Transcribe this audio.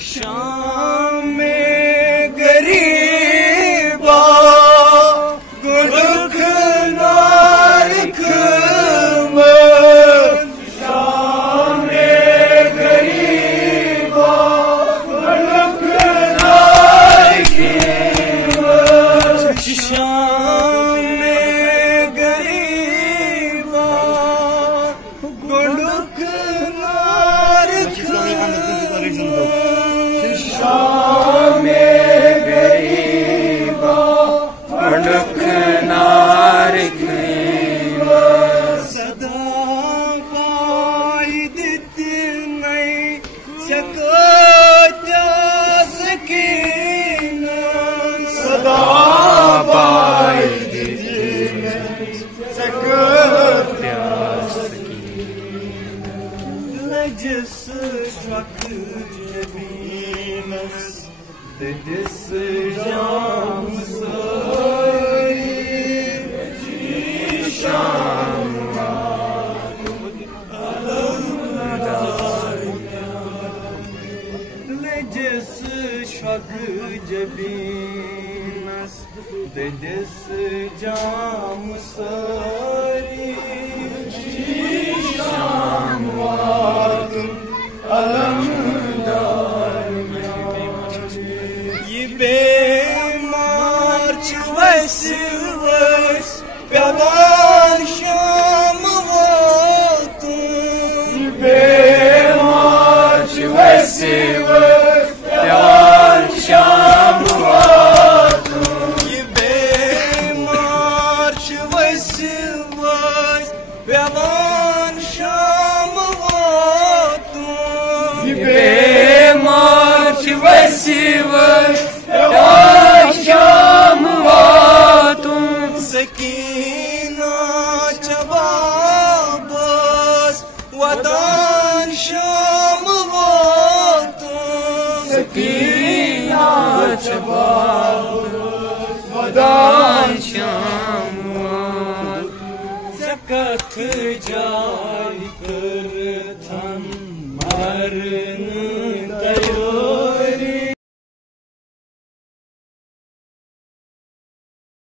शाम में गरीबा गुलख नारख शाम में गरीबा गुलख नारख शाम में गरीबा गुलख नारख शाम में गरीबा गुलख नारख सदा पाई दिती नहीं सकता सकीन सदा पाई दिती नहीं सकता लजस शक जबीनस दिस जाम लजस शक जबीनस दिस जाम सारी शाम अलमदार ये बेमार वस वस प्यार शाम वातुन बेमार वस वस प्यार शाम वातुन ये बेमार वस वस प्यार शाम वातुन ये बेमार वस वस शाम वातुन सकीना चबाबस वदान शाम वातुन सकीना चबाबस वदान शाम वातुन सकत जा